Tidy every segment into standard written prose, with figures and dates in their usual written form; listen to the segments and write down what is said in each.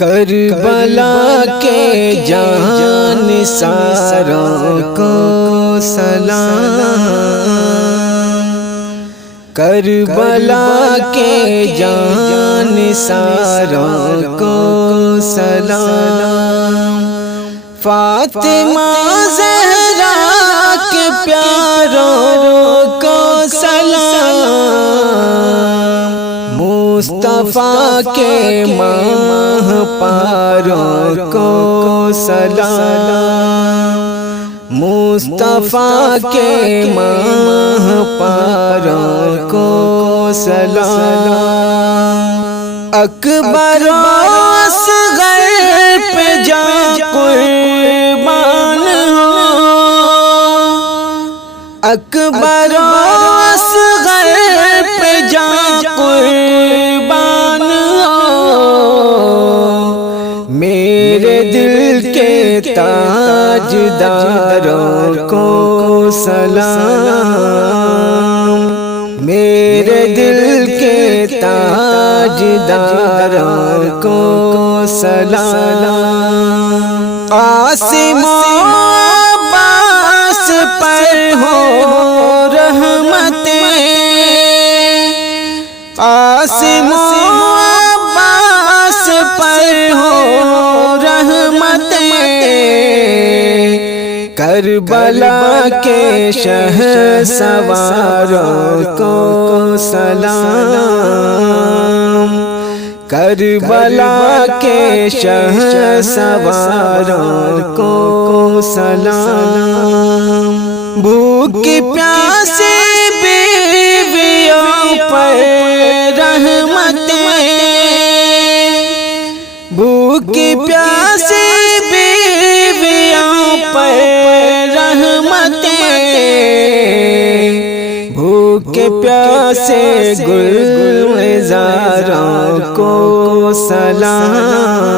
کربلا کے جان ساروں کو سلام، کربلا کے جان ساروں کو سلام، فاطمہ زہرا کے پیاروں کو سلام، مصطفیٰ کے ماہ پاروں کو سلام، مصطفیٰ کے ماہ پاروں کو سلام، اکبر و اصغر پہ جا قربان ہو، اکبر و اصغر پہ جا قربان ہو، میرے دل کے تاجداروں کو سلام، میرے دل کے تاجداروں کو سلام، عاصم و عباس پر ہو رحمتیں، عاصم و عباس پر ہو رحمتیں، کربلا کے شہسواروں کو سلام، کربلا کے شہسواروں کو سلام، بھوک پیاسے بیویوں پر رحمتیں، بھوک پیاسے بیویوں پر رحمتیں، بھوک پیاسے گلزاروں کو سلام،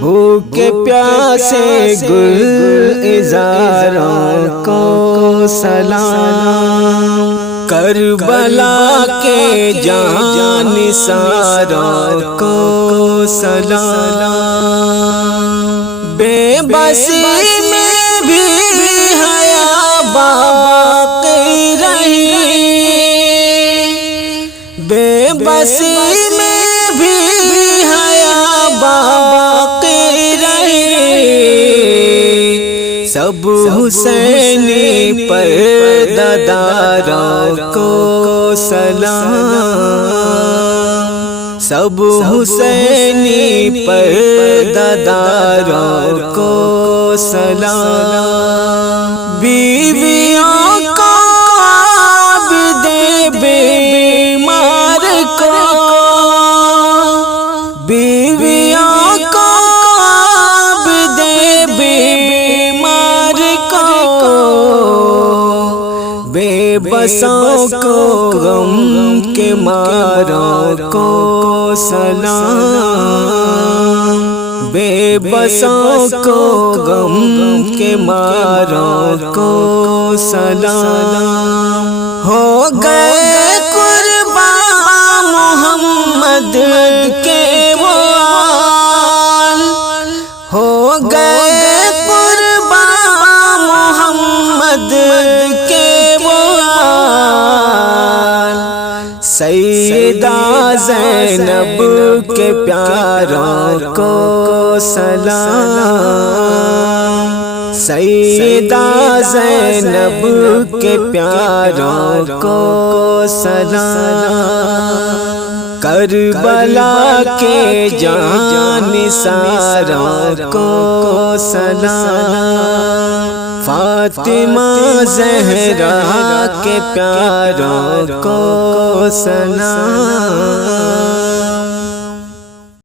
بھوک پیاسے گلزاروں کو سلام، کربلا کے جان ساروں کو سلام، بے بسی میں بھی حیا باقی رہی، بے بسی میں بھی حیا باقی رہی، سب حسینی پرداداروں کو سلام، سب حسینی پرداداروں کو سلام، بیویوں کو عابد بیمار کو، بیویوں کو عابد بیمار کو، بے بسوں کو غم کے ماروں کو سلام، بے بسوں کو غم کے ماروں کو سلام، ہو گئے قربان محمد کے وہ آل، ہو گئے قربان محمد کے وہ آل، سیدہ زینب کے پیاروں کو سلام، سیدہ زینب کے پیاروں کو سلام، کربلا کے جان ساروں کو سلام، فاطمہ زہرا کے پیاروں کو سلام۔